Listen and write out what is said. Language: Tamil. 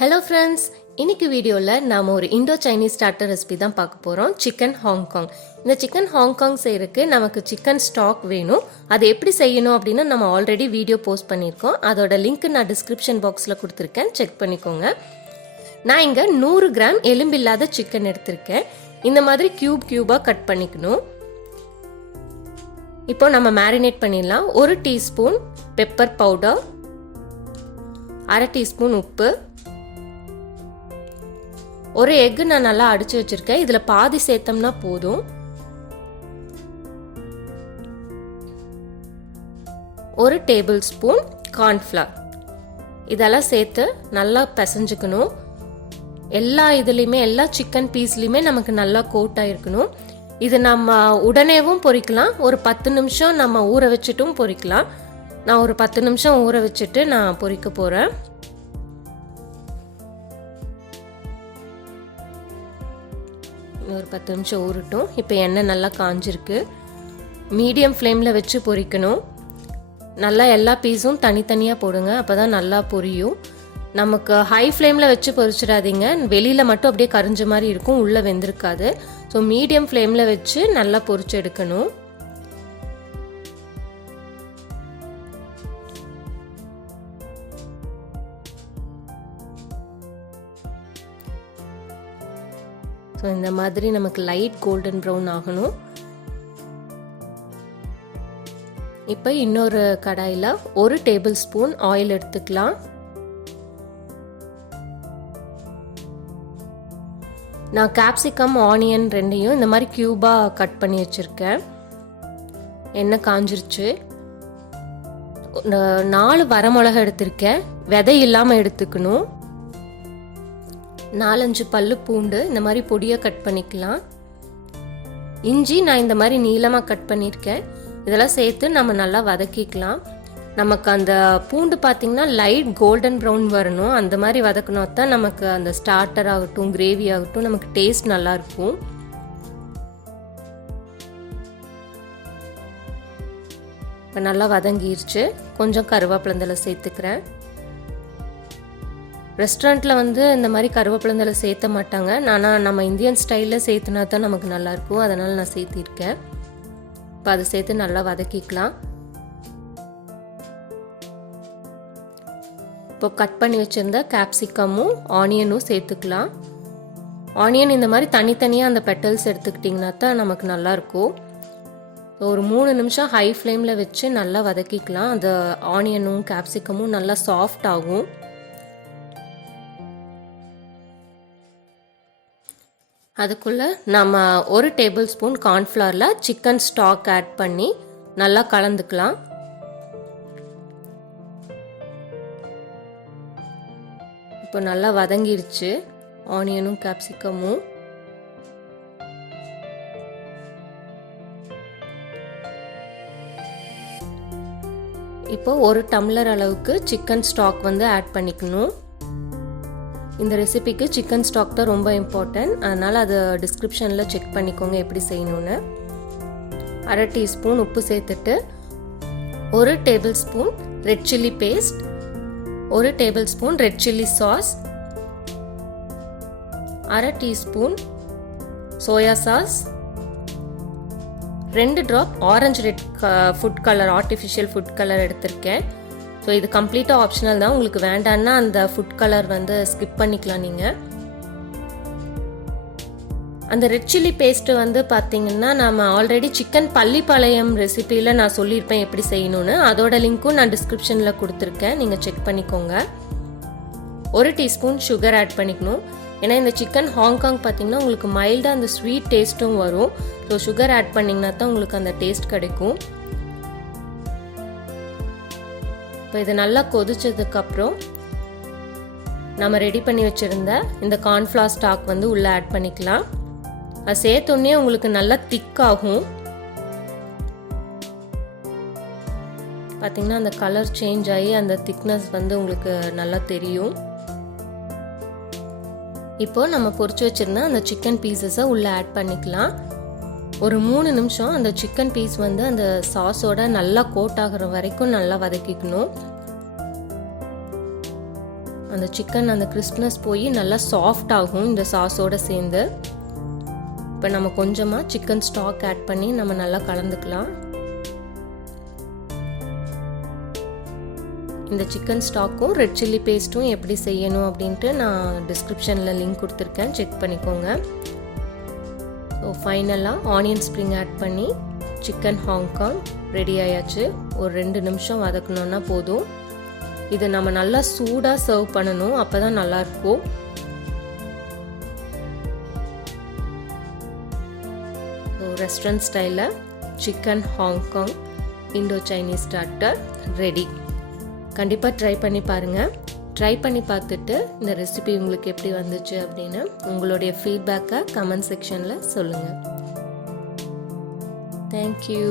ஹலோ ஃப்ரெண்ட்ஸ், இன்னைக்கு வீடியோவில் நாம் ஒரு இண்டோ சைனீஸ் ஸ்டார்டர் ரெசிபி தான் பார்க்க போகிறோம். Chicken Hong Kong. இந்த சிக்கன் ஹாங்காங் செய்கிறதுக்கு நமக்கு சிக்கன் ஸ்டாக் வேணும். அது எப்படி செய்யணும் அப்படின்னு நம்ம ஆல்ரெடி வீடியோ போஸ்ட் பண்ணியிருக்கோம். அதோட லிங்க் நான் டிஸ்கிரிப்ஷன் பாக்ஸில் கொடுத்துருக்கேன், செக் பண்ணிக்கோங்க. நான் இங்கே 100 கிராம் எலும்பில்லாத சிக்கன் எடுத்திருக்கேன். இந்த மாதிரி க்யூபாக கட் பண்ணிக்கணும். இப்போ நம்ம மேரினேட் பண்ணிடலாம். 1 டீஸ்பூன் பெப்பர் பவுடர், 1/2 டீஸ்பூன் உப்பு, ஒரு எக் நான் நல்லா அடிச்சு வச்சிருக்கேன். இதுல பாதி சேர்த்தோம்னா போதும். 1 டேபிள் ஸ்பூன் கார்ன்ஃப்ளவர். இதெல்லாம் சேர்த்து நல்லா பிசைஞ்சுக்கணும். எல்லா இதுலேயுமே, எல்லா சிக்கன் பீஸ்லையுமே நமக்கு நல்லா கோட் ஆயிருக்கணும். இது நம்ம உடனேவும் பொரிக்கலாம், ஒரு 10 நிமிஷம் நம்ம ஊற வச்சுட்டும் பொரிக்கலாம். நான் ஒரு 10 நிமிஷம் ஊற வச்சுட்டு நான் பொரிக்க போகிறேன். ஒரு 10 நிமிஷம் ஊறட்டும். இப்போ எண்ணெய் நல்லா காஞ்சிருக்கு. மீடியம் ஃப்ளேமில் வச்சு பொரிக்கணும். நல்லா எல்லா பீஸும் தனித்தனியாக போடுங்க, அப்போ தான் நல்லா பொரியும். நமக்கு ஹை ஃப்ளேமில் வச்சு பொரிச்சிடாதீங்க, வெளியில் மட்டும் அப்படியே கரிஞ்ச மாதிரி இருக்கும், உள்ளே வெந்திருக்காது. ஸோ மீடியம் ஃப்ளேமில் வச்சு நல்லா பொரிச்சு எடுக்கணும். ஸோ இந்த மாதிரி நமக்கு லைட் கோல்டன் ப்ரௌன் ஆகணும். இப்போ இன்னொரு கடாயில் 1 டேபிள் ஸ்பூன் ஆயில் எடுத்துக்கலாம். நான் கேப்சிகம், ஆனியன் ரெண்டையும் இந்த மாதிரி க்யூபாக கட் பண்ணி வச்சுருக்கேன். எண்ணெய் காஞ்சிருச்சு. 4 வரமிளகா எடுத்திருக்கேன், விதை இல்லாமல் எடுத்துக்கணும். 4-5 பல்லு பூண்டு இந்த மாதிரி பொடியாக கட் பண்ணிக்கலாம். இஞ்சி நான் இந்த மாதிரி நீளமாக கட் பண்ணியிருக்கேன். இதெல்லாம் சேர்த்து நம்ம நல்லா வதக்கிக்கலாம். நமக்கு அந்த பூண்டு பார்த்திங்கன்னா லைட் கோல்டன் ப்ரௌன் வரணும். அந்த மாதிரி வதக்கணும் தான் நமக்கு அந்த ஸ்டார்டர் ஆகட்டும், கிரேவி ஆகட்டும், நமக்கு டேஸ்ட் நல்லாயிருக்கும். இப்போ நல்லா வதங்கிருச்சு. கொஞ்சம் கருவேப்பிலை சேர்த்துக்கிறேன். ரெஸ்டாரண்ட்டில் இந்த மாதிரி கருவேப்பிலை சேர்த்த மாட்டாங்க. ஆனால் நம்ம இந்தியன் ஸ்டைலில் சேர்த்துனா தான் நமக்கு நல்லாயிருக்கும், அதனால் நான் சேர்த்திருக்கேன். இப்போ அதை சேர்த்து நல்லா வதக்கிக்கலாம். இப்போ கட் பண்ணி வச்சுருந்த கேப்சிகமும் ஆனியனும் சேர்த்துக்கலாம். ஆனியன் இந்த மாதிரி தனித்தனியாக அந்த பெட்டல்ஸ் எடுத்துக்கிட்டிங்கன்னா தான் நமக்கு நல்லாயிருக்கும். ஒரு 3 நிமிஷம் ஹை ஃப்ளேமில் வச்சு நல்லா வதக்கிக்கலாம். அந்த ஆனியனும் கேப்சிகமும் நல்லா சாஃப்ட் ஆகும். அதுக்குள்ளே நம்ம 1 டேபிள் ஸ்பூன் கார்ன்ஃப்ளவரில் சிக்கன் ஸ்டாக் ஆட் பண்ணி நல்லா கலந்துக்கலாம். இப்போ நல்லா வதங்கிருச்சு ஆனியனும் கேப்சிகமும். இப்போ 1 டம்ளர் அளவுக்கு சிக்கன் ஸ்டாக் ஆட் பண்ணிக்கணும். இந்த ரெசிபிக்கு சிக்கன் ஸ்டாக் தான் ரொம்ப இம்பார்ட்டன்ட், அதனால் அதை டிஸ்கிரிப்ஷனில் செக் பண்ணிக்கோங்க எப்படி செய்யணும்னு. 1/2 டீஸ்பூன் உப்பு சேர்த்துட்டு 1 table spoon red chilli paste, 1 table spoon red chilli sauce, 1/2 teaspoon soya sauce, 2 drop orange red food colour, artificial food colour எடுத்திருக்கேன். ஸோ இது கம்ப்ளீட்டாக ஆப்ஷனல் தான், உங்களுக்கு வேண்டான்னா அந்த ஃபுட் கலர் ஸ்கிப் பண்ணிக்கலாம் நீங்கள். அந்த ரெட் சில்லி பேஸ்ட்டு பார்த்தீங்கன்னா நம்ம ஆல்ரெடி சிக்கன் பள்ளிப்பாளையம் ரெசிபியில் நான் சொல்லியிருப்பேன் எப்படி செய்யணும்னு. அதோட லிங்க்கும் நான் டிஸ்கிரிப்ஷனில் கொடுத்துருக்கேன், நீங்கள் செக் பண்ணிக்கோங்க. 1 டீஸ்பூன் சுகர் ஆட் பண்ணிக்கணும். ஏன்னா இந்த சிக்கன் ஹாங்காங் பார்த்தீங்கன்னா உங்களுக்கு மைல்டாக அந்த ஸ்வீட் டேஸ்ட்டும் வரும். ஸோ சுகர் ஆட் பண்ணிங்கன்னா தான் உங்களுக்கு அந்த டேஸ்ட் கிடைக்கும். இப்போ இது நல்லா கொதிச்சதுக்கப்புறம் நம்ம ரெடி பண்ணி வச்சுருந்த இந்த கார்ன்ஃப்ளவர் ஸ்டாக் உள்ளே ஆட் பண்ணிக்கலாம். அது சேர்த்தோன்னே உங்களுக்கு நல்லா திக்காகும். பார்த்தீங்கன்னா அந்த கலர் சேஞ்ச் ஆகி அந்த திக்னஸ் உங்களுக்கு நல்லா தெரியும். இப்போ நம்ம பொரிச்சு வச்சுருந்த அந்த சிக்கன் பீசஸை உள்ளே ஆட் பண்ணிக்கலாம். ஒரு 3 நிமிஷம் அந்த சிக்கன் பீஸ் அந்த சாஸோட நல்லா கோட் ஆகிற வரைக்கும் நல்லா வதக்கிக்கணும். அந்த சிக்கன் அந்த கிறிஸ்ப்னஸ் போய் நல்லா சாஃப்ட் ஆகும் இந்த சாஸோடு சேர்ந்து. இப்போ நம்ம கொஞ்சமாக சிக்கன் ஸ்டாக் ஆட் பண்ணி நம்ம நல்லா கலந்துக்கலாம். இந்த சிக்கன் ஸ்டாக்கும் ரெட் சில்லி பேஸ்ட்டும் எப்படி செய்யணும் அப்படின்ட்டு நான் டிஸ்கிரிப்ஷனில் லிங்க் கொடுத்துருக்கேன், செக் பண்ணிக்கோங்க. ஸோ ஃபைனலாக ஆனியன் ஸ்ப்ரிங் ஆட் பண்ணி சிக்கன் ஹாங்காங் ரெடி ஆயாச்சு. ஒரு 2 நிமிஷம் வதக்கணுன்னா போதும். இதை நம்ம நல்லா சூடாக சர்வ் பண்ணணும், அப்போ தான் நல்லாயிருக்கும். ரெஸ்டாரண்ட் ஸ்டைலில் chicken Hong Kong Indo Chinese starter ready. கண்டிப்பாக ட்ரை பண்ணி பாருங்கள். ட்ரை பண்ணி பார்த்துட்டு இந்த ரெசிபி உங்களுக்கு எப்படி வந்துச்சு அப்படின்னு உங்களுடைய ஃபீட்பேக்கை கமெண்ட் செக்ஷனில் சொல்லுங்கள். தேங்க்யூ.